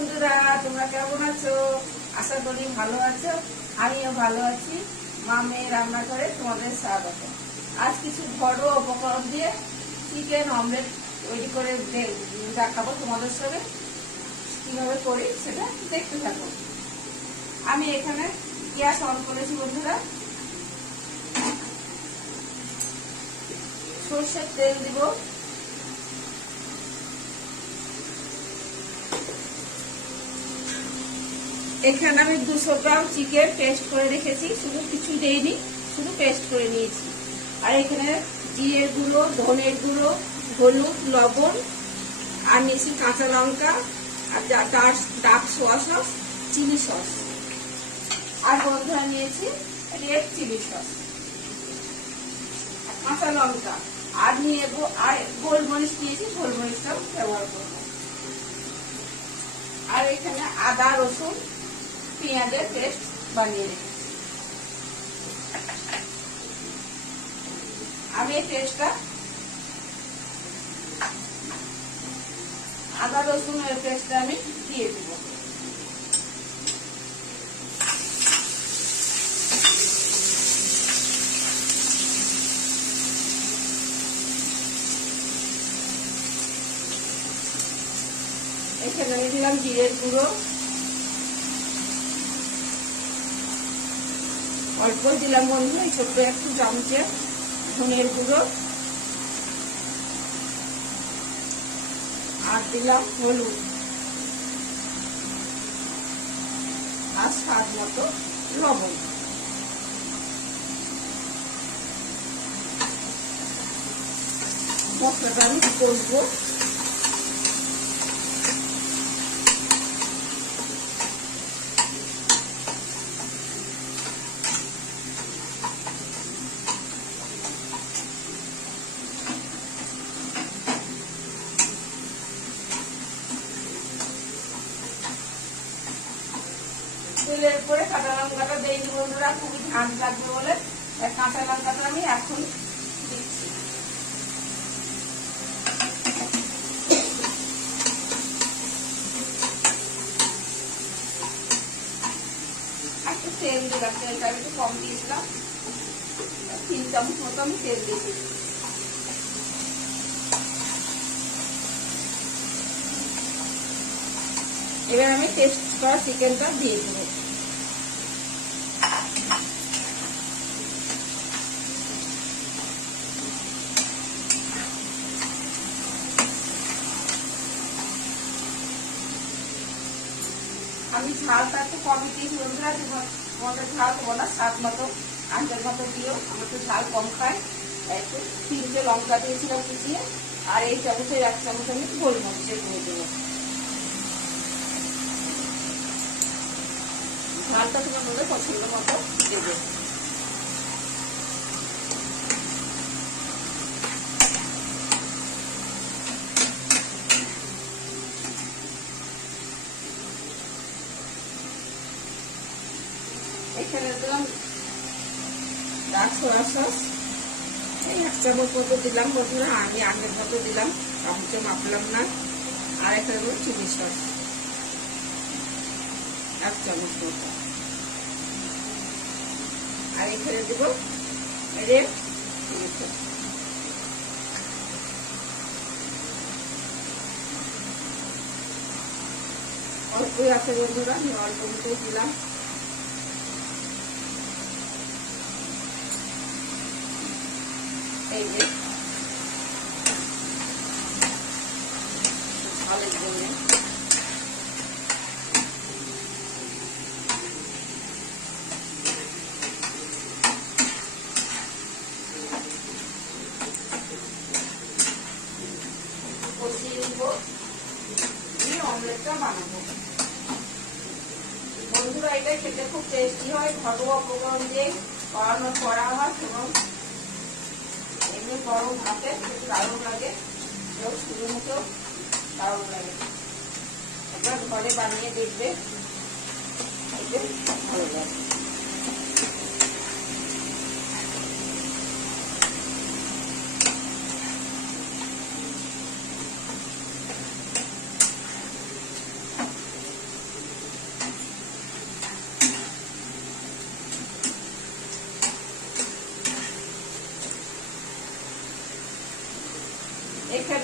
বন্ধুরা, তোমরা কেমন আছো? আশা করি ভালো আছো। আমিও ভালো আছি। মা মেয়ে রান্না করে তোমাদের স্বাগত। আজ কিছু ঘরোয়া উপকরণ দিয়ে চিকেন অমলেট তৈরি করে দেখাবো তোমাদের সঙ্গে। কীভাবে করি সেটা দেখতে থাকো। আমি এখানে গ্যাস অন করেছি বন্ধুরা। সর্ষের তেল দিব। এখানে আমি দুশো গ্রাম চিকেন পেস্ট করে রেখেছি। শুধু কিছু দেইনি, শুধু পেস্ট করে নিয়েছি। আর এখানে জিরের গুঁড়ো, ধনের গুঁড়ো, হলুদ, লবণ, আর নিয়েছি কাঁচা লঙ্কা, আর dark soya sauce, chilli sauce. আর বন্ধুরা নিয়েছি রেড চিলি সস। কাঁচা লঙ্কা। আর নিয়ে আর গোলমরিচ নিয়েছি, গোলমরিচটাও ব্যবহার করব। আর এখানে আদা, রসুন পেঁয়াজের পেস্ট বানিয়ে রেখেছি আমি এই পেস্টটা আদা রসুনের পেস্টটা আমি দিয়ে দিব। এখানে আমি দিলাম জিরের গুঁড়ো। অল্প দিলাম বন্ধু, এই ছোট্ট একটু চামচে ধনের গুঁড়ো। আর দিলাম হলুদ। আর স্বাদ মতো লবণ। মশলাটা আমি করব তেলের পরে কাঁচা লঙ্কাটা দেয়নি বন্ধুরা খুবই ঝাঁঝ লাগবে বলে তাই কাঁচা লঙ্কাটা আমি এখন দিচ্ছি। একটু তেল দিলাম, তেলটা একটু কম দিয়েছিলাম। তিন চামচ মতো আমি তেল দিয়েছি। এবার আমি টেস্ট করা চিকেনটা দিয়ে আমি ঝালটা একটু কমই দিয়েছি বন্ধুরা তোমাদের ঝাল দেবো না, স্বাদ মতো আঞ্চল মতো দিও, আমার তো ঝাল কম খায়। একটু তিনটে লঙ্কা দিয়েছিলাম কুচিয়ে, আর এই চামচের এক চামচ আমি গোলমরিচের গুঁড়ো দেবো। ঝালটা তোমার মধ্যে পছন্দ মতো দেবে এখানে দিলাম ডার্ক সোয়া সস। এই এক চামচ মতো দিলাম বন্ধুরা, আমি আগের মতো দিলাম চামচে মাপলাম না। আর এখানে দেবো চিলি সস। এক চামচ মতো। আর এখানে দেবো রেড চিলি সস। অল্পই আছে বন্ধুরা, আমি অল্প মতোই দিলাম। যে ঝালের জন্য কষিয়ে বন্ধুরা, এটা খেতে খুব টেস্টি হয়, ঘরোয়া উপকরণ দিয়ে করানো করা হয় এবং গরম ভাতে দারুণ লাগে। এবং শুরু মতো দারুণ লাগে। একবার ঘরে বানিয়ে দেখবে। ভালো লাগে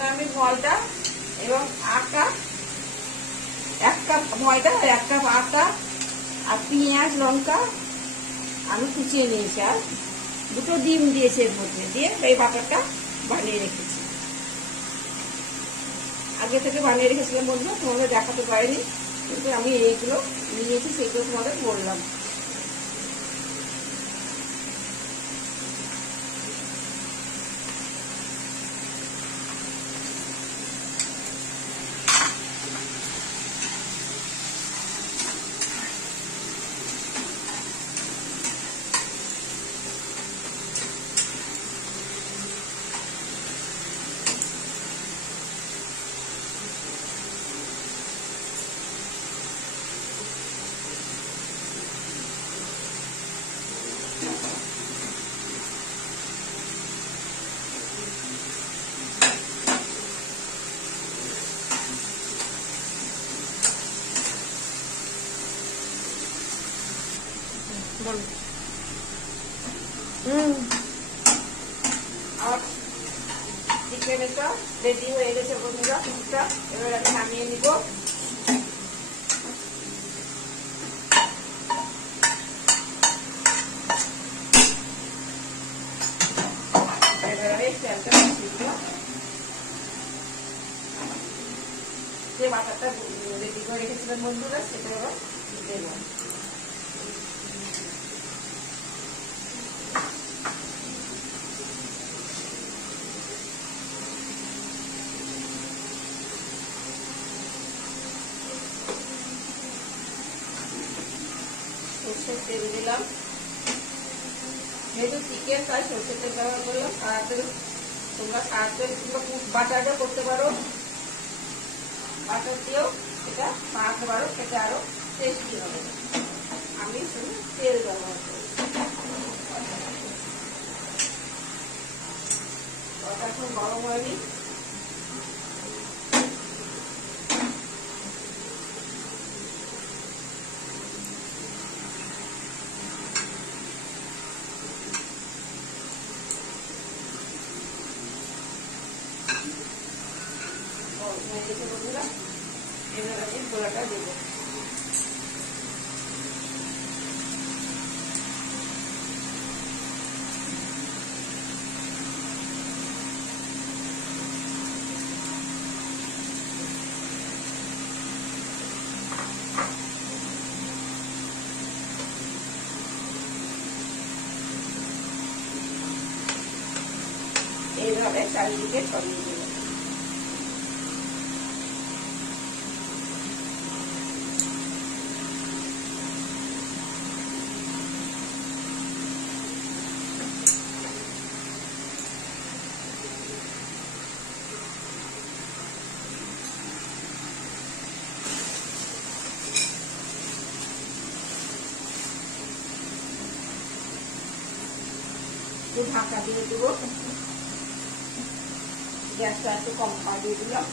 আমি ময়দা এবং আটা এক কাপ ময়দা আর এক কাপ আটা আর পেঁয়াজ, লঙ্কা আমি কুচিয়ে নিয়েছি আর দুটো ডিম দিয়েছি এর মধ্যে দিয়ে এই বাটারটা বানিয়ে রেখেছি। আগে থেকে বানিয়ে রেখেছিলাম বন্ধু তোমাদের দেখাতে পারিনি, কিন্তু আমি এইগুলো নিয়েছি সেগুলো তোমাদের বললাম। বলো। হুম। আর চিকেনটা রেডি হয়ে গেছে বন্ধুরা কুকটা এবার আমি নামিয়ে নিব। যে বাটারটা রেডি করে রেখেছিলাম বন্ধুরা, সেটা এবার দেবো সর্ষের তেল দিলাম যেহেতু চিকেন তাই সর্ষের তেল ব্যবহার করলাম, তাড়াতাড়ি তোমরা সারাতে কিংবা বাটারটা করতে পারো। বাটার দিয়েও এটা বানাতে পারো সেটা আরও টেস্টি হবে। আমি শুধু তেল ব্যবহার করি। গরম হয়নি। এবার আমি গোলাটা দেবো এইভাবে চারিদিকে ছড়িয়ে দেবো একটু ঢাকা দিয়ে দেবো গ্যাসটা একটু কম দিয়ে দিলাম।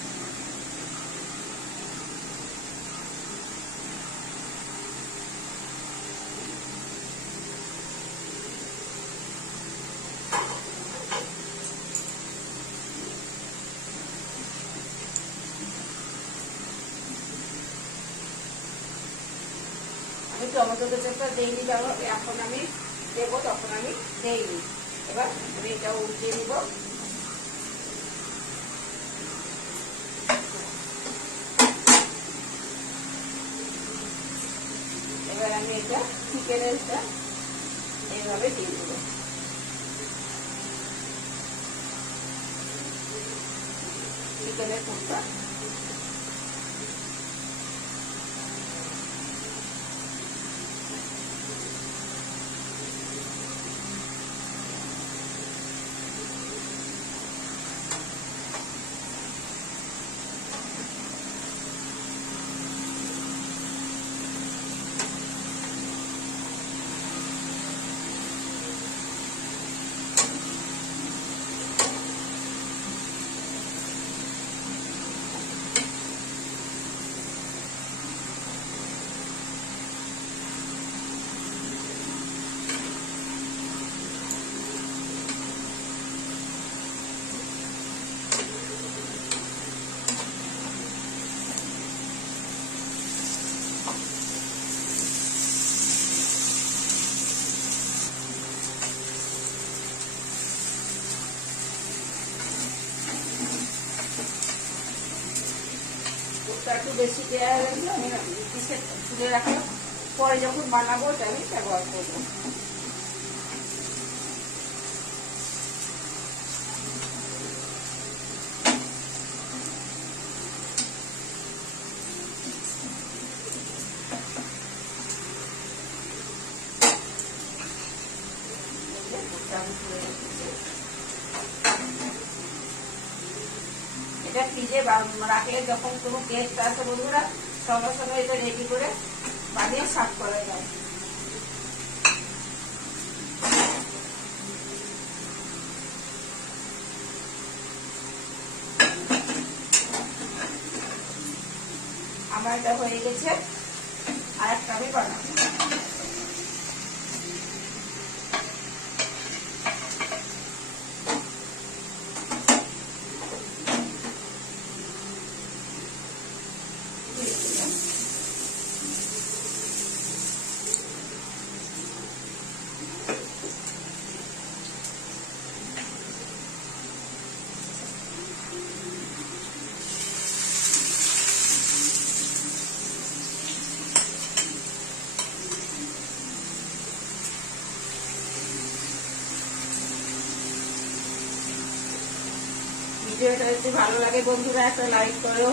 আমি টমেটো কেচাপটা দিইনি ব্যবহার এখন আমি দেবো, তখন আমি দেইনি। এবার আমি এটা উল্টিয়ে নিব এবার আমি এটা চিকেনেরটা এইভাবে দিয়ে দেবো। চিকেনের কুকটা একটু বেশি দেওয়া হয়ে গেছে আমি তুলে রাখলাম। পরে যখন বানাবো ওটা ব্যবহার করব এটা ফ্রিজে রাখলে যখন কোনো গেস্ট আসে বন্ধুরা সঙ্গে সঙ্গে এটা রেডি করে বানিয়ে সাফ করা যায়। আমার এটা হয়ে গেছে। আর একটা আমি বানাবো। ভিডিওটা যদি ভালো লাগে বন্ধুরা, একটা লাইক করো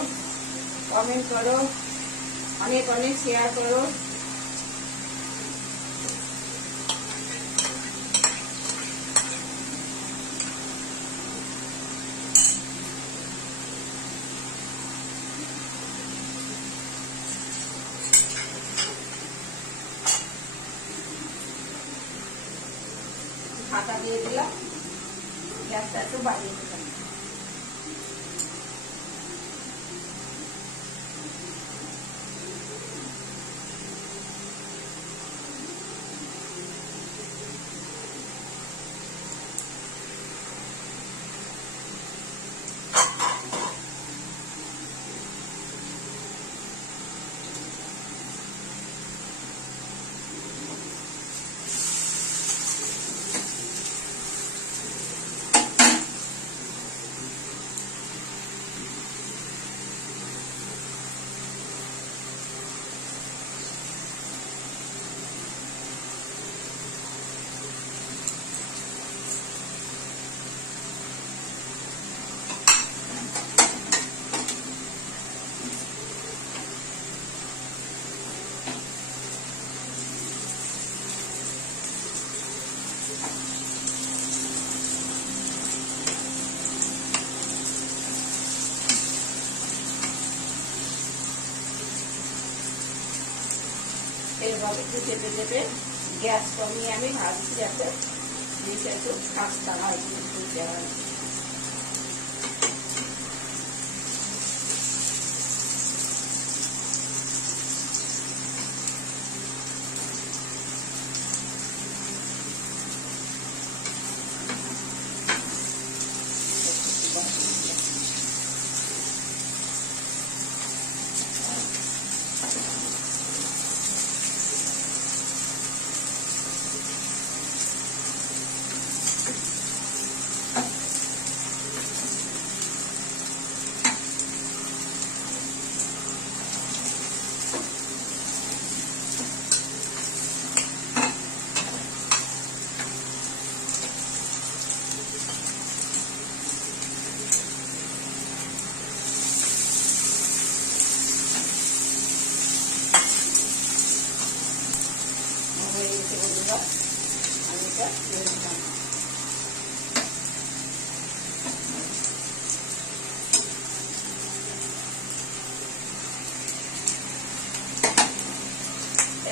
কমেন্ট করো, অনেক অনেক শেয়ার করো। ঢাকা দিয়ে দিলাম, গ্যাসটা একটু বাড়িয়ে দিলাম। এইভাবে একটু চেপে চেপে গ্যাস কমিয়ে আমি ভাবছি যাতে জিনিসটা একটু খাস্তা হয়ে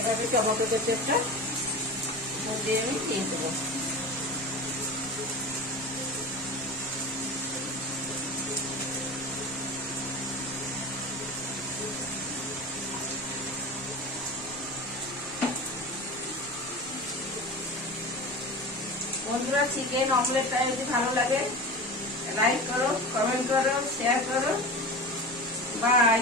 এভাবে টমেটো কেচাপটা মধ্যে আমি দিয়ে দেবো বন্ধুরা চিকেন অমলেটটা যদি ভালো লাগে লাইক করো কমেন্ট করো শেয়ার করো। বাই